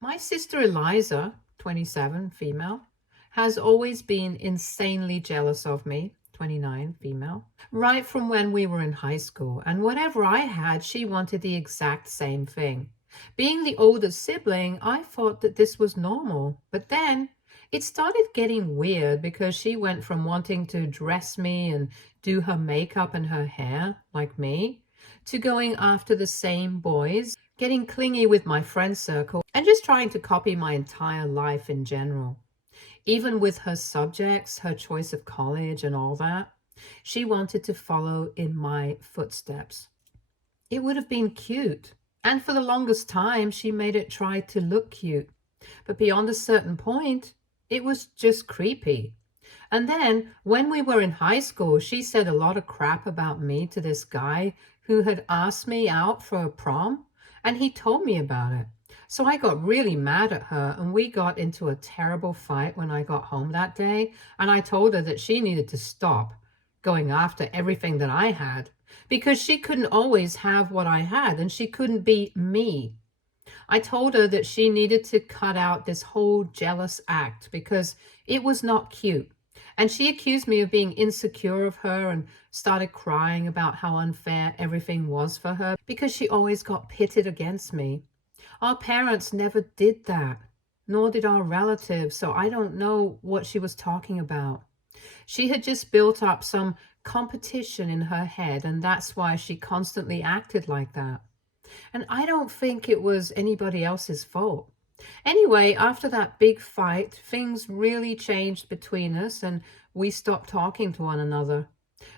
My sister Eliza, 27, female, has always been insanely jealous of me, 29, female, right from when we were in high school. And whatever I had, she wanted the exact same thing. Being the older sibling, I thought that this was normal. But then it started getting weird because she went from wanting to dress me and do her makeup and her hair like me to going after the same boys, getting clingy with my friend circle, and just trying to copy my entire life in general. Even with her subjects, her choice of college, and all that, she wanted to follow in my footsteps. It would have been cute. And for the longest time, she made it try to look cute. But beyond a certain point, it was just creepy. And then when we were in high school, she said a lot of crap about me to this guy who had asked me out for a prom, and he told me about it. So I got really mad at her, and we got into a terrible fight when I got home that day, and I told her that she needed to stop going after everything that I had because she couldn't always have what I had and she couldn't be me. I told her that she needed to cut out this whole jealous act because it was not cute. And she accused me of being insecure of her and started crying about how unfair everything was for her because she always got pitted against me. Our parents never did that, nor did our relatives, so I don't know what she was talking about. She had just built up some competition in her head, and that's why she constantly acted like that. And I don't think it was anybody else's fault. Anyway, after that big fight, things really changed between us and we stopped talking to one another.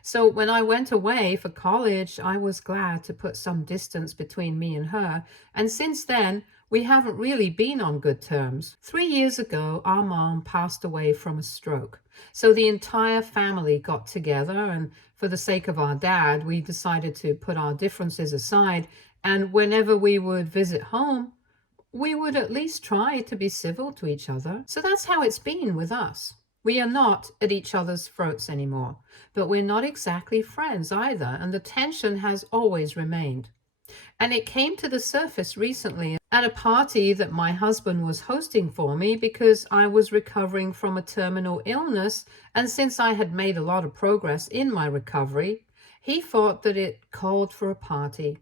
So when I went away for college, I was glad to put some distance between me and her. And since then, we haven't really been on good terms. 3 years ago, our mom passed away from a stroke. So the entire family got together, and for the sake of our dad, we decided to put our differences aside. And whenever we would visit home, we would at least try to be civil to each other. So that's how it's been with us. We are not at each other's throats anymore, but we're not exactly friends either, and the tension has always remained. And it came to the surface recently at a party that my husband was hosting for me because I was recovering from a terminal illness, and since I had made a lot of progress in my recovery, he thought that it called for a party.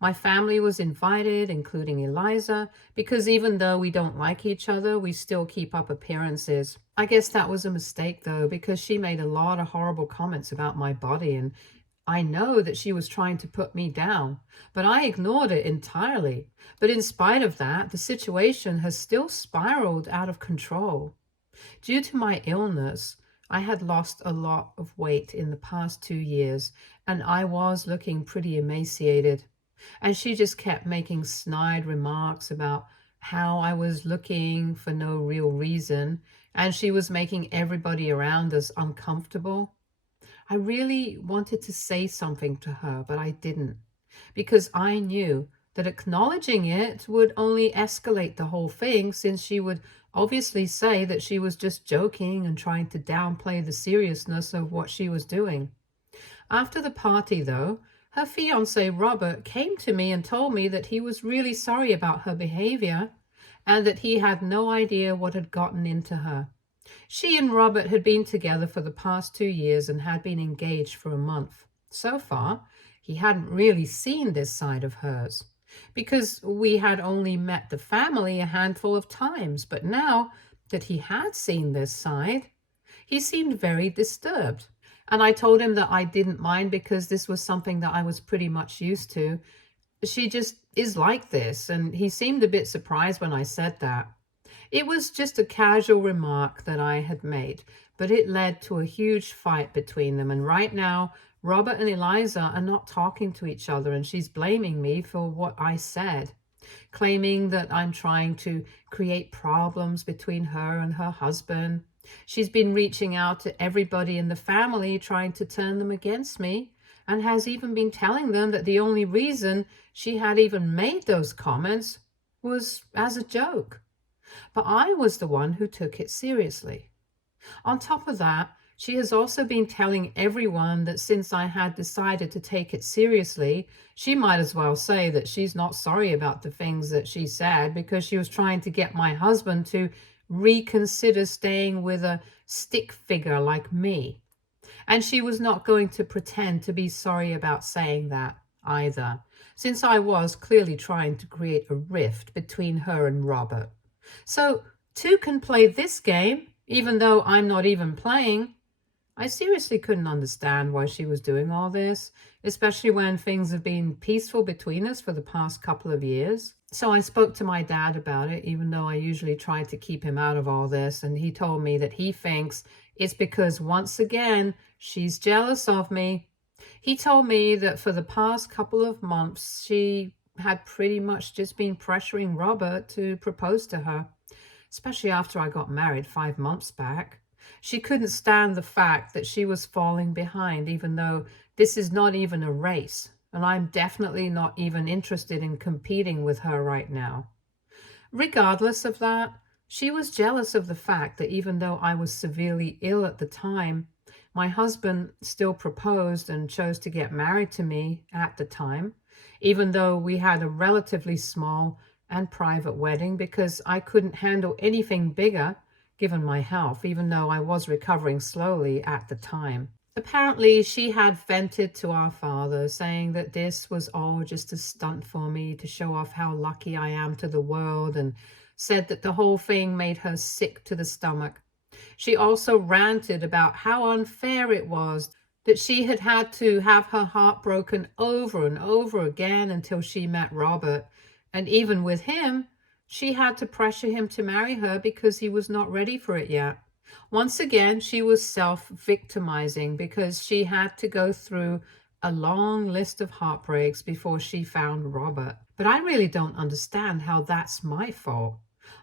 My family was invited, including Eliza, because even though we don't like each other, we still keep up appearances. I guess that was a mistake, though, because she made a lot of horrible comments about my body, and I know that she was trying to put me down, but I ignored it entirely. But in spite of that, the situation has still spiraled out of control. Due to my illness, I had lost a lot of weight in the past 2 years, and I was looking pretty emaciated. And she just kept making snide remarks about how I was looking for no real reason, and she was making everybody around us uncomfortable. I really wanted to say something to her, but I didn't, because I knew that acknowledging it would only escalate the whole thing, since she would obviously say that she was just joking and trying to downplay the seriousness of what she was doing. After the party, though, her fiance Robert came to me and told me that he was really sorry about her behavior and that he had no idea what had gotten into her. She and Robert had been together for the past 2 years and had been engaged for a month. So far, he hadn't really seen this side of hers because we had only met the family a handful of times. But now that he had seen this side, he seemed very disturbed. And I told him that I didn't mind because this was something that I was pretty much used to. She just is like this, and he seemed a bit surprised when I said that. It was just a casual remark that I had made, but it led to a huge fight between them. And right now, Robert and Eliza are not talking to each other, and she's blaming me for what I said, claiming that I'm trying to create problems between her and her husband. She's been reaching out to everybody in the family, trying to turn them against me, and has even been telling them that the only reason she had even made those comments was as a joke. But I was the one who took it seriously. On top of that, She has also been telling everyone that since I had decided to take it seriously, she might as well say that she's not sorry about the things that she said, because she was trying to get my husband to reconsider staying with a stick figure like me. And she was not going to pretend to be sorry about saying that either, since I was clearly trying to create a rift between her and Robert. So two can play this game, even though I'm not even playing. I seriously couldn't understand why she was doing all this, especially when things have been peaceful between us for the past couple of years. So I spoke to my dad about it, even though I usually try to keep him out of all this, and he told me that he thinks it's because, once again, she's jealous of me. He told me that for the past couple of months, she had pretty much just been pressuring Robert to propose to her, especially after I got married 5 months back. She couldn't stand the fact that she was falling behind, even though this is not even a race, and I'm definitely not even interested in competing with her right now. Regardless of that, she was jealous of the fact that even though I was severely ill at the time, my husband still proposed and chose to get married to me at the time, even though we had a relatively small and private wedding, because I couldn't handle anything bigger given my health, even though I was recovering slowly at the time. Apparently, she had vented to our father, saying that this was all just a stunt for me to show off how lucky I am to the world, and said that the whole thing made her sick to the stomach. She also ranted about how unfair it was that she had had to have her heart broken over and over again until she met Robert, and even with him, she had to pressure him to marry her because he was not ready for it yet. Once again, she was self-victimizing because she had to go through a long list of heartbreaks before she found Robert. But I really don't understand how that's my fault.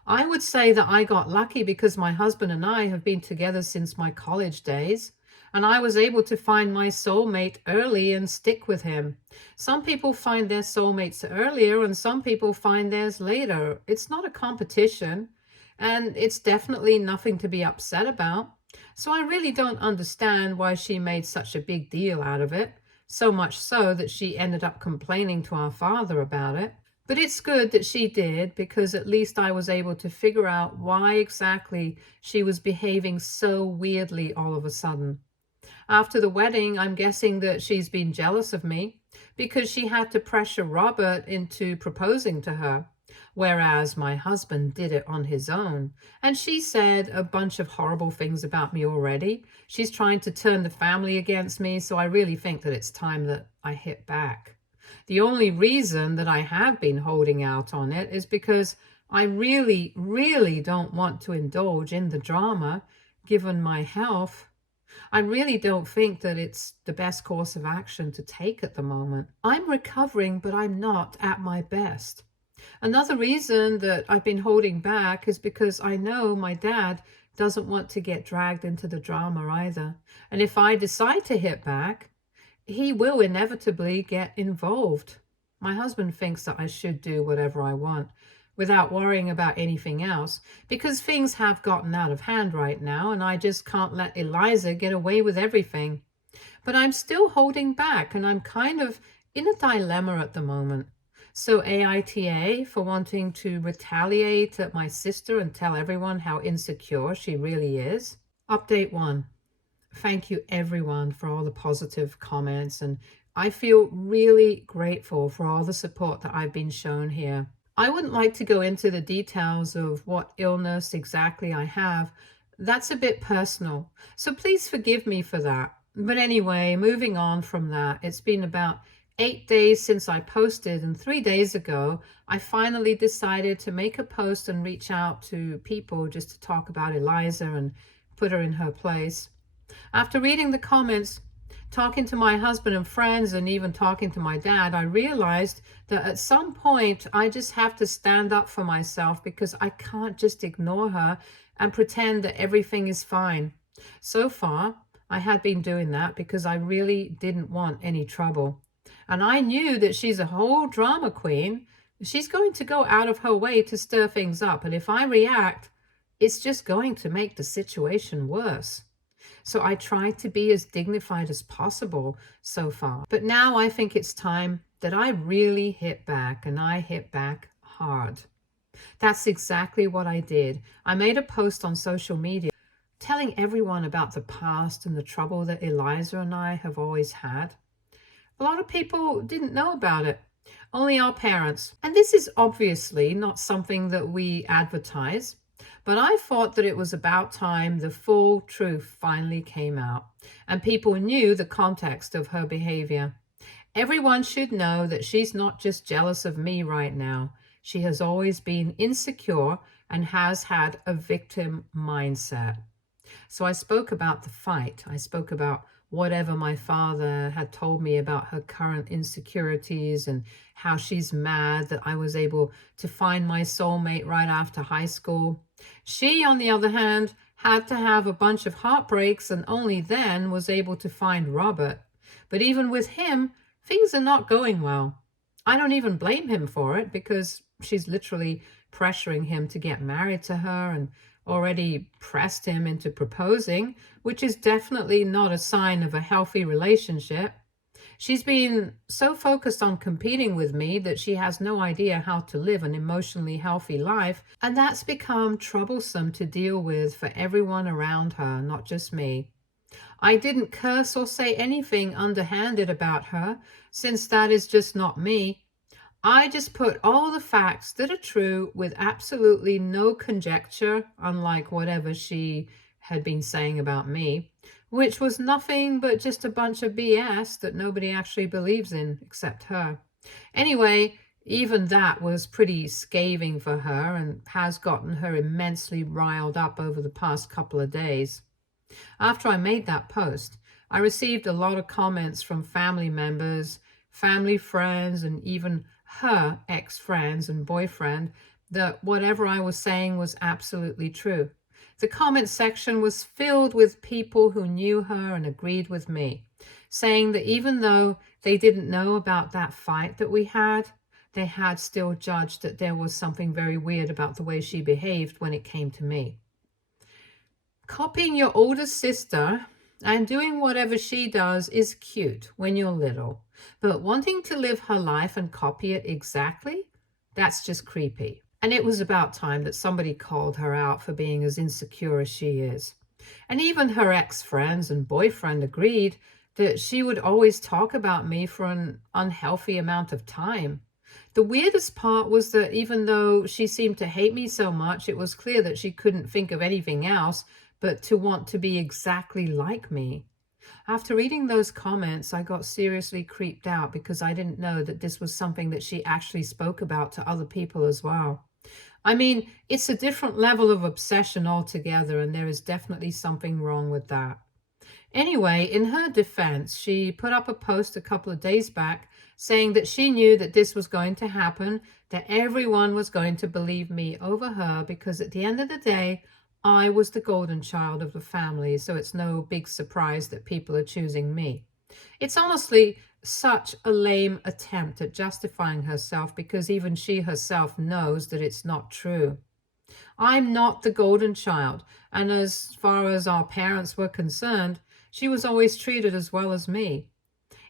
I would say that I got lucky because my husband and I have been together since my college days, and I was able to find my soulmate early and stick with him. Some people find their soulmates earlier and some people find theirs later. It's not a competition, and it's definitely nothing to be upset about. So I really don't understand why she made such a big deal out of it, so much so that she ended up complaining to our father about it. But it's good that she did, because at least I was able to figure out why exactly she was behaving so weirdly all of a sudden. After the wedding, I'm guessing that she's been jealous of me because she had to pressure Robert into proposing to her, whereas my husband did it on his own. And she said a bunch of horrible things about me already. She's trying to turn the family against me, so I really think that it's time that I hit back. The only reason that I have been holding out on it is because I really, really don't want to indulge in the drama, given my health. I really don't think that it's the best course of action to take at the moment. I'm recovering, but I'm not at my best. Another reason that I've been holding back is because I know my dad doesn't want to get dragged into the drama either. And if I decide to hit back, he will inevitably get involved. My husband thinks that I should do whatever I want without worrying about anything else, because things have gotten out of hand right now and I just can't let Eliza get away with everything. But I'm still holding back, and I'm kind of in a dilemma at the moment. So AITA for wanting to retaliate at my sister and tell everyone how insecure she really is. Update 1. Thank you everyone for all the positive comments, and I feel really grateful for all the support that I've been shown here. I wouldn't like to go into the details of what illness exactly I have. That's a bit personal, so please forgive me for that. But anyway, moving on from that, it's been about 8 days since I posted, and 3 days ago, I finally decided to make a post and reach out to people just to talk about Eliza and put her in her place. After reading the comments, talking to my husband and friends, and even talking to my dad, I realized that at some point I just have to stand up for myself, because I can't just ignore her and pretend that everything is fine. So far, I had been doing that because I really didn't want any trouble. And I knew that she's a whole drama queen. She's going to go out of her way to stir things up. And if I react, it's just going to make the situation worse. So I tried to be as dignified as possible so far. But now I think it's time that I really hit back, and I hit back hard. That's exactly what I did. I made a post on social media telling everyone about the past and the trouble that Eliza and I have always had. A lot of people didn't know about it, only our parents. And this is obviously not something that we advertise, but I thought that it was about time the full truth finally came out and people knew the context of her behavior. Everyone should know that she's not just jealous of me right now. She has always been insecure and has had a victim mindset. So I spoke about the fight. I spoke about whatever my father had told me about her current insecurities and how she's mad that I was able to find my soulmate right after high school. She, on the other hand, had to have a bunch of heartbreaks and only then was able to find Robert. But even with him, things are not going well. I don't even blame him for it because she's literally pressuring him to get married to her and already pressed him into proposing, which is definitely not a sign of a healthy relationship. She's been so focused on competing with me that she has no idea how to live an emotionally healthy life, and that's become troublesome to deal with for everyone around her, not just me. I didn't curse or say anything underhanded about her, since that is just not me. I just put all the facts that are true with absolutely no conjecture, unlike whatever she had been saying about me, which was nothing but just a bunch of BS that nobody actually believes in except her. Anyway, even that was pretty scathing for her and has gotten her immensely riled up over the past couple of days. After I made that post, I received a lot of comments from family members, family friends, and even her ex-friends and boyfriend that whatever I was saying was absolutely true. The comment section was filled with people who knew her and agreed with me, saying that even though they didn't know about that fight that we had, they had still judged that there was something very weird about the way she behaved when it came to me. Copying your older sister and doing whatever she does is cute when you're little, but wanting to live her life and copy it exactly, that's just creepy. And it was about time that somebody called her out for being as insecure as she is. And even her ex-friends and boyfriend agreed that she would always talk about me for an unhealthy amount of time. The weirdest part was that even though she seemed to hate me so much, it was clear that she couldn't think of anything else but to want to be exactly like me. After reading those comments, I got seriously creeped out because I didn't know that this was something that she actually spoke about to other people as well. I mean, it's a different level of obsession altogether, and there is definitely something wrong with that. Anyway, in her defense, she put up a post a couple of days back saying that she knew that this was going to happen, that everyone was going to believe me over her because at the end of the day, I was the golden child of the family, so it's no big surprise that people are choosing me. It's honestly such a lame attempt at justifying herself because even she herself knows that it's not true. I'm not the golden child, and as far as our parents were concerned, she was always treated as well as me.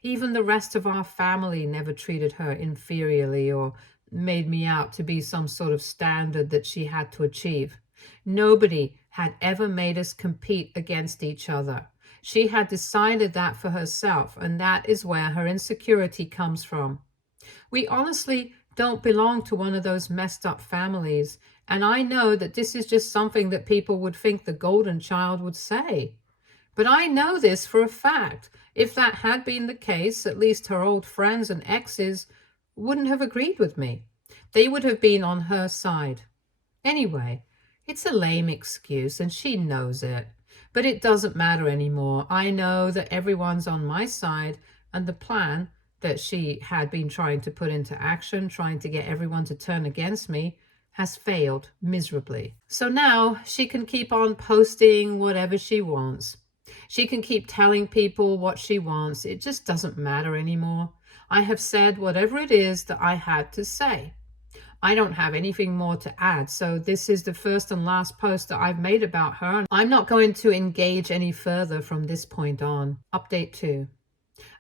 Even the rest of our family never treated her inferiorly or made me out to be some sort of standard that she had to achieve. Nobody had ever made us compete against each other. She had decided that for herself, and that is where her insecurity comes from. We honestly don't belong to one of those messed up families, and I know that this is just something that people would think the golden child would say. But I know this for a fact. If that had been the case, at least her old friends and exes wouldn't have agreed with me. They would have been on her side. Anyway, it's a lame excuse and she knows it. But it doesn't matter anymore. I know that everyone's on my side, and the plan that she had been trying to put into action, trying to get everyone to turn against me, has failed miserably. So now she can keep on posting whatever she wants. She can keep telling people what she wants. It just doesn't matter anymore. I have said whatever it is that I had to say. I don't have anything more to add. So this is the first and last post that I've made about her. I'm not going to engage any further from this point on. Update 2.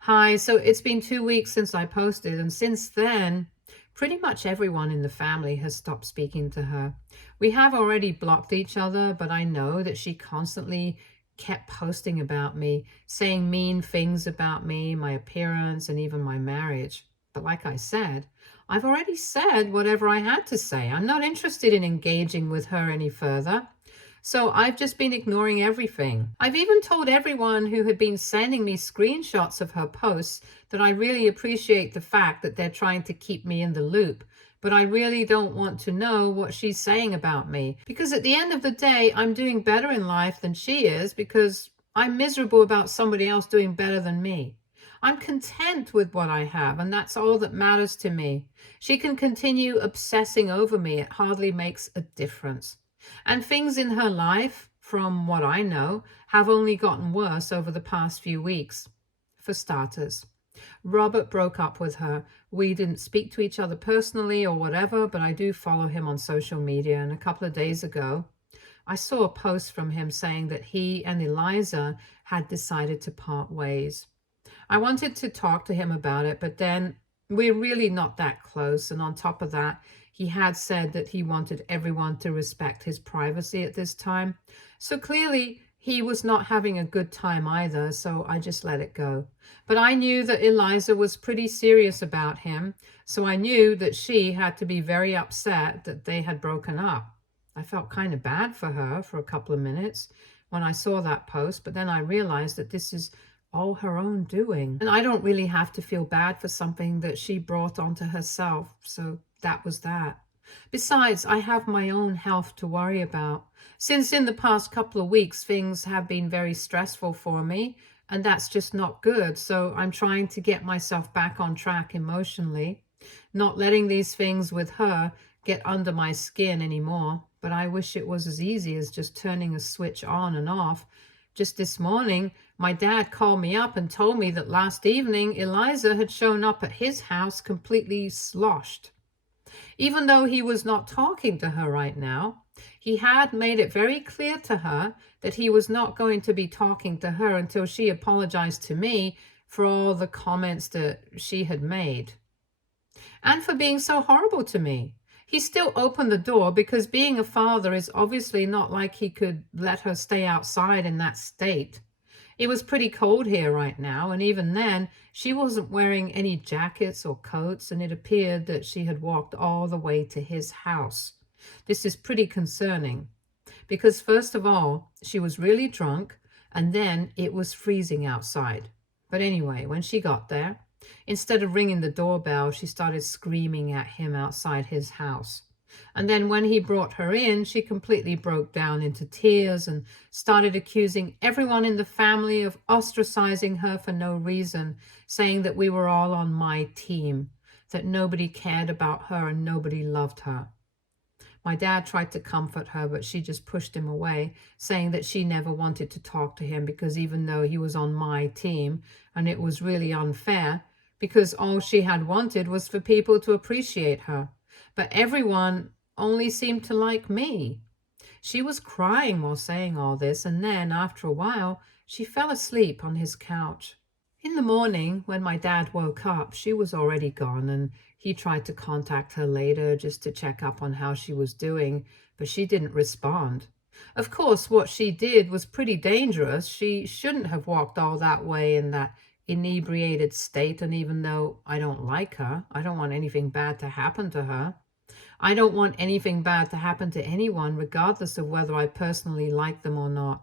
Hi, so it's been 2 weeks since I posted, and since then, pretty much everyone in the family has stopped speaking to her. We have already blocked each other, but I know that she constantly kept posting about me, saying mean things about me, my appearance, and even my marriage. But like I said, I've already said whatever I had to say. I'm not interested in engaging with her any further. So I've just been ignoring everything. I've even told everyone who had been sending me screenshots of her posts that I really appreciate the fact that they're trying to keep me in the loop, but I really don't want to know what she's saying about me, because at the end of the day, I'm doing better in life than she is, because I'm miserable about somebody else doing better than me. I'm content with what I have, and that's all that matters to me. She can continue obsessing over me. It hardly makes a difference. And things in her life, from what I know, have only gotten worse over the past few weeks. For starters, Robert broke up with her. We didn't speak to each other personally or whatever, but I do follow him on social media, and a couple of days ago, I saw a post from him saying that he and Eliza had decided to part ways. I wanted to talk to him about it, but then we're really not that close. And on top of that, he had said that he wanted everyone to respect his privacy at this time. So clearly, he was not having a good time either, so I just let it go. But I knew that Eliza was pretty serious about him, so I knew that she had to be very upset that they had broken up. I felt kind of bad for her for a couple of minutes when I saw that post, but then I realized that this is all her own doing. And I don't really have to feel bad for something that she brought onto herself. So that was that. Besides, I have my own health to worry about. Since in the past couple of weeks, things have been very stressful for me, and that's just not good. So I'm trying to get myself back on track emotionally, not letting these things with her get under my skin anymore. But I wish it was as easy as just turning a switch on and off. Just this morning, my dad called me up and told me that last evening Eliza had shown up at his house completely sloshed. Even though he was not talking to her right now, he had made it very clear to her that he was not going to be talking to her until she apologized to me for all the comments that she had made, and for being so horrible to me. He still opened the door because being a father is obviously not like he could let her stay outside in that state. It was pretty cold here right now, and even then, she wasn't wearing any jackets or coats, and it appeared that she had walked all the way to his house. This is pretty concerning, because first of all, she was really drunk, and then it was freezing outside. But anyway, when she got there, instead of ringing the doorbell, she started screaming at him outside his house. And then when he brought her in, she completely broke down into tears and started accusing everyone in the family of ostracizing her for no reason, saying that we were all on my team, that nobody cared about her and nobody loved her. My dad tried to comfort her, but she just pushed him away, saying that she never wanted to talk to him because even though he was on my team, and it was really unfair, because all she had wanted was for people to appreciate her. But everyone only seemed to like me. She was crying while saying all this, and then, after a while, she fell asleep on his couch. In the morning, when my dad woke up, she was already gone, and he tried to contact her later just to check up on how she was doing, but she didn't respond. Of course, what she did was pretty dangerous. She shouldn't have walked all that way in that inebriated state, and even though I don't like her, I don't want anything bad to happen to her. I don't want anything bad to happen to anyone, regardless of whether I personally like them or not.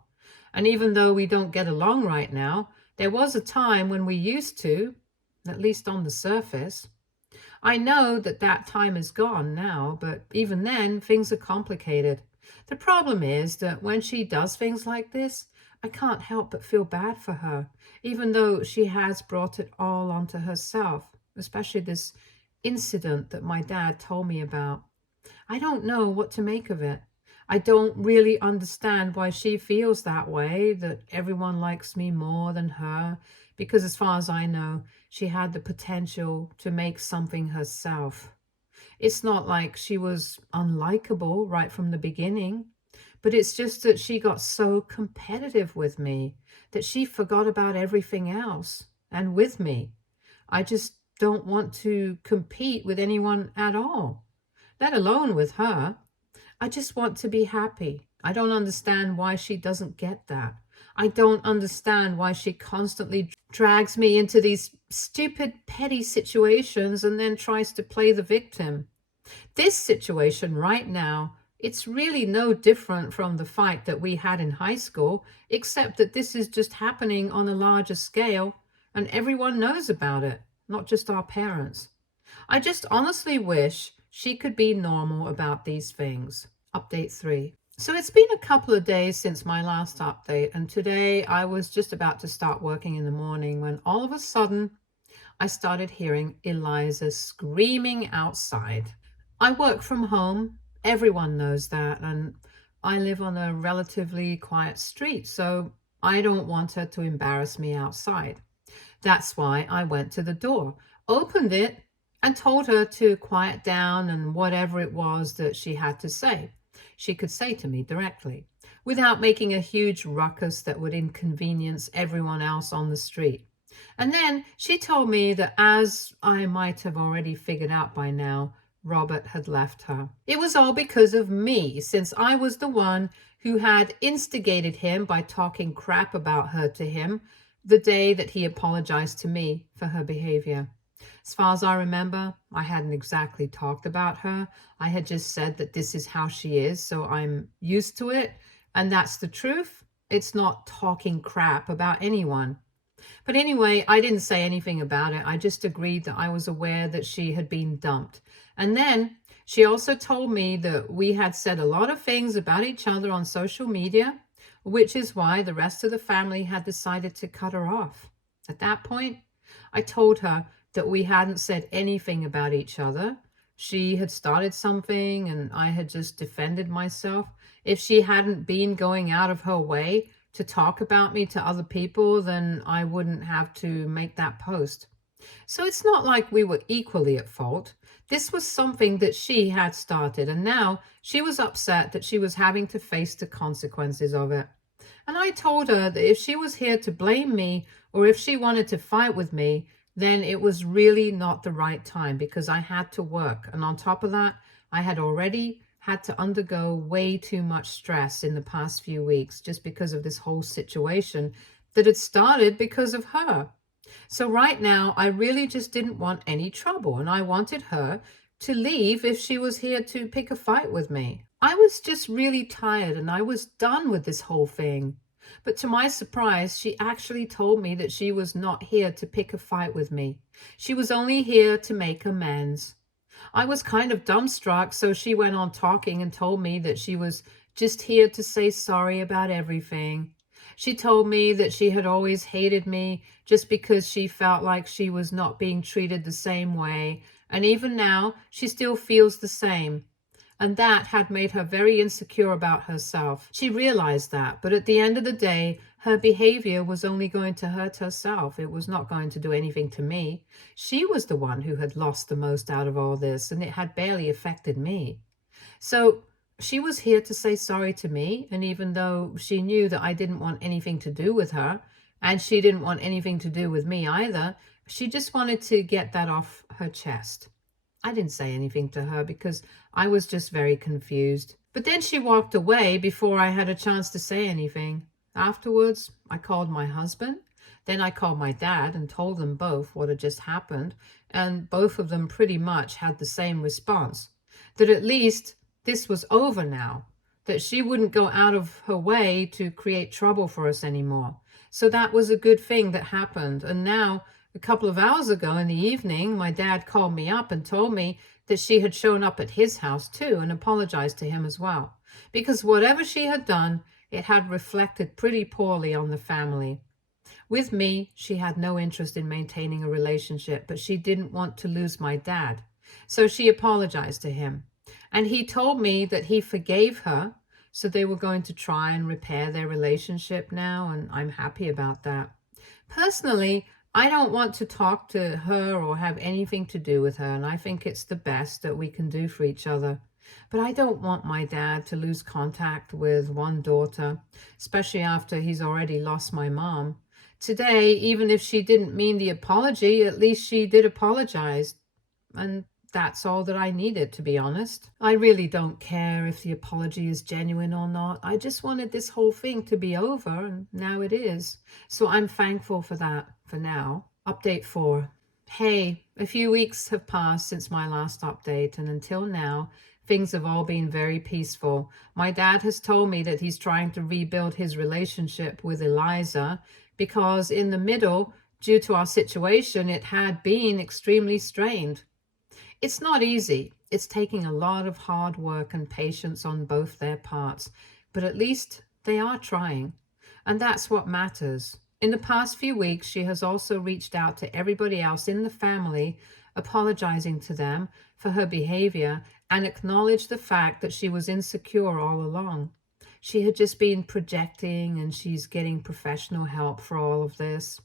And even though we don't get along right now, there was a time when we used to, at least on the surface. I know that that time is gone now, but even then, things are complicated. The problem is that when she does things like this, I can't help but feel bad for her, even though she has brought it all onto herself, especially this incident that my dad told me about. I don't know what to make of it. I don't really understand why she feels that way, that everyone likes me more than her, because as far as I know, she had the potential to make something herself. It's not like she was unlikable right from the beginning, but it's just that she got so competitive with me that she forgot about everything else and with me. I just don't want to compete with anyone at all, let alone with her. I just want to be happy. I don't understand why she doesn't get that. I don't understand why she constantly drags me into these stupid, petty situations and then tries to play the victim. This situation right now, it's really no different from the fight that we had in high school, except that this is just happening on a larger scale and everyone knows about it, not just our parents. I just honestly wish she could be normal about these things. Update 3. So it's been a couple of days since my last update, and today I was just about to start working in the morning when all of a sudden I started hearing Eliza screaming outside. I work from home. Everyone knows that. And I live on a relatively quiet street, so I don't want her to embarrass me outside. That's why I went to the door, opened it, and told her to quiet down and whatever it was that she had to say, she could say to me directly, without making a huge ruckus that would inconvenience everyone else on the street. And then she told me that, as I might have already figured out by now, Robert had left her. It was all because of me, since I was the one who had instigated him by talking crap about her to him the day that he apologized to me for her behavior. As far as I remember, I hadn't exactly talked about her. I had just said that this is how she is, so I'm used to it, and that's the truth. It's not talking crap about anyone. But anyway, I didn't say anything about it. I just agreed that I was aware that she had been dumped. And then she also told me that we had said a lot of things about each other on social media, which is why the rest of the family had decided to cut her off. At that point, I told her that we hadn't said anything about each other. She had started something and I had just defended myself. If she hadn't been going out of her way to talk about me to other people, then I wouldn't have to make that post. So it's not like we were equally at fault. This was something that she had started, and now she was upset that she was having to face the consequences of it. And I told her that if she was here to blame me or if she wanted to fight with me, then it was really not the right time because I had to work. And on top of that, I had already had to undergo way too much stress in the past few weeks just because of this whole situation that had started because of her. So right now, I really just didn't want any trouble, and I wanted her to leave if she was here to pick a fight with me. I was just really tired and I was done with this whole thing. But to my surprise, she actually told me that she was not here to pick a fight with me. She was only here to make amends. I was kind of dumbstruck, so she went on talking and told me that she was just here to say sorry about everything. She told me that she had always hated me just because she felt like she was not being treated the same way, and even now she still feels the same. And that had made her very insecure about herself. She realized that, but at the end of the day, her behavior was only going to hurt herself. It was not going to do anything to me. She was the one who had lost the most out of all this, and it had barely affected me. So she was here to say sorry to me, and even though she knew that I didn't want anything to do with her, and she didn't want anything to do with me either, she just wanted to get that off her chest. I didn't say anything to her because I was just very confused. But then she walked away before I had a chance to say anything. Afterwards, I called my husband. Then I called my dad and told them both what had just happened, and both of them pretty much had the same response, that at least this was over now, that she wouldn't go out of her way to create trouble for us anymore. So that was a good thing that happened. And now, a couple of hours ago in the evening, my dad called me up and told me that she had shown up at his house too and apologized to him as well. Because whatever she had done, it had reflected pretty poorly on the family. With me, she had no interest in maintaining a relationship, but she didn't want to lose my dad. So she apologized to him. And he told me that he forgave her, so they were going to try and repair their relationship now, and I'm happy about that. Personally, I don't want to talk to her or have anything to do with her, and I think it's the best that we can do for each other. But I don't want my dad to lose contact with one daughter, especially after he's already lost my mom. Today, even if she didn't mean the apology, at least she did apologize. And that's all that I needed, to be honest. I really don't care if the apology is genuine or not. I just wanted this whole thing to be over, and now it is. So I'm thankful for that for now. Update 4. Hey, a few weeks have passed since my last update, and until now, things have all been very peaceful. My dad has told me that he's trying to rebuild his relationship with Eliza because in the middle, due to our situation, it had been extremely strained. It's not easy. It's taking a lot of hard work and patience on both their parts, but at least they are trying. And that's what matters. In the past few weeks, she has also reached out to everybody else in the family, apologizing to them for her behavior and acknowledged the fact that she was insecure all along. She had just been projecting and she's getting professional help for all of this.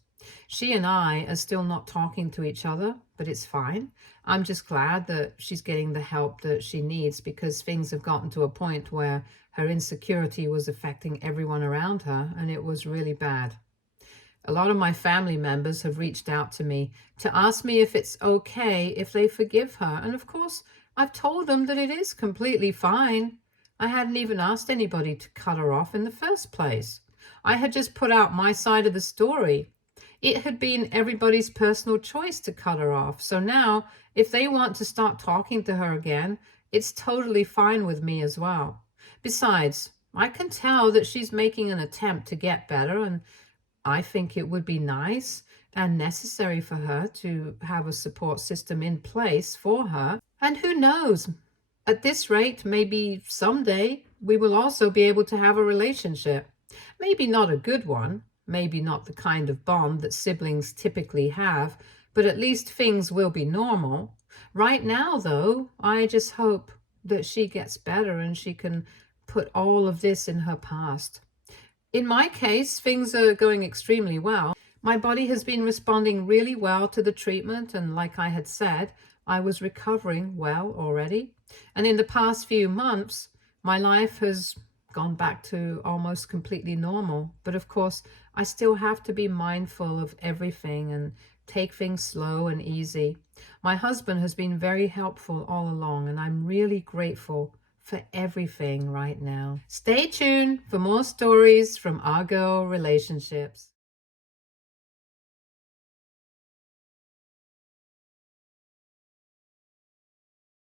She and I are still not talking to each other, but it's fine. I'm just glad that she's getting the help that she needs because things have gotten to a point where her insecurity was affecting everyone around her, and it was really bad. A lot of my family members have reached out to me to ask me if it's okay if they forgive her. And of course, I've told them that it is completely fine. I hadn't even asked anybody to cut her off in the first place. I had just put out my side of the story. It had been everybody's personal choice to cut her off. So now, if they want to start talking to her again, it's totally fine with me as well. Besides, I can tell that she's making an attempt to get better, and I think it would be nice and necessary for her to have a support system in place for her. And who knows, at this rate, maybe someday we will also be able to have a relationship. Maybe not a good one, maybe not the kind of bond that siblings typically have, but at least things will be normal. Right now, though, I just hope that she gets better and she can put all of this in her past. In my case, things are going extremely well. My body has been responding really well to the treatment, and like I had said, I was recovering well already. And in the past few months, my life has gone back to almost completely normal. But of course, I still have to be mindful of everything and take things slow and easy. My husband has been very helpful all along, and I'm really grateful for everything right now. Stay tuned for more stories from our girl relationships.